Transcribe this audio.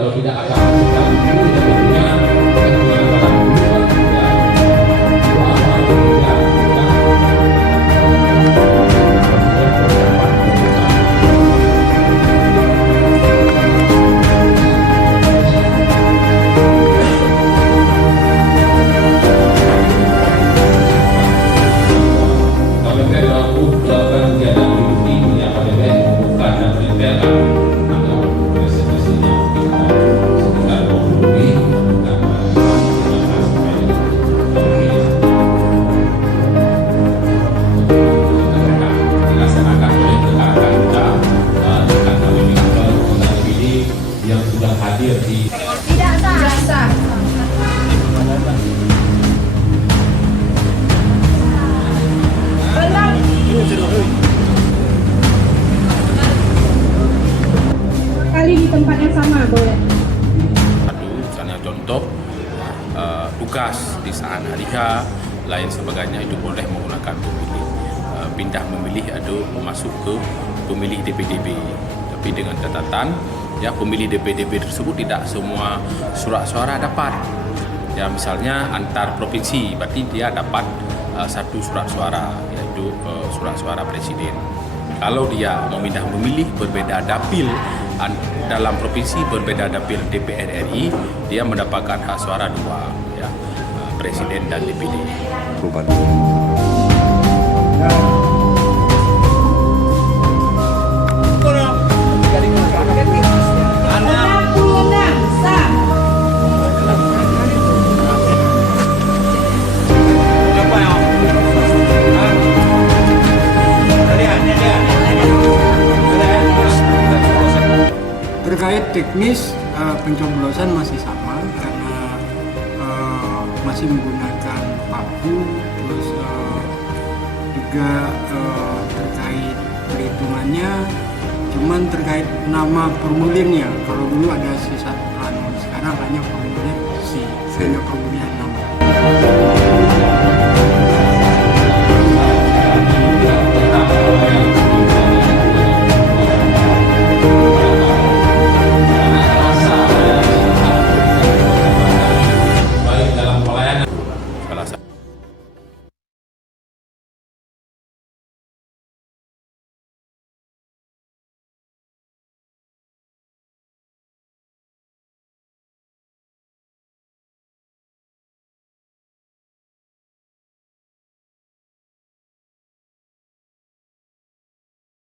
kalau tidak akan masukkan dulu dan tentunya ketentuan para guru ya dua awal ya yang sudah hadir di tidak sah. Kali di tempat yang sama boleh. Misalnya contoh tugas di saat hari H, lain sebagainya itu boleh menggunakan pemilih pindah memilih atau masuk ke pemilih DPDB. Tapi dengan catatan ya pemilih DPDB tersebut tidak semua surat suara dapat. Ya misalnya antar provinsi berarti dia dapat satu surat suara yaitu surat suara presiden. Kalau dia memindah memilih berbeda dapil dalam provinsi berbeda dapil DPR RI, dia mendapatkan hak suara dua ya presiden dan DPD. Terkait teknis pencoblosan masih sama karena masih menggunakan paku, terus juga terkait perhitungannya, cuman terkait nama formulirnya. Kalau dulu ada C1 sekarang hanya formulir C, sehingga pemilihan nama.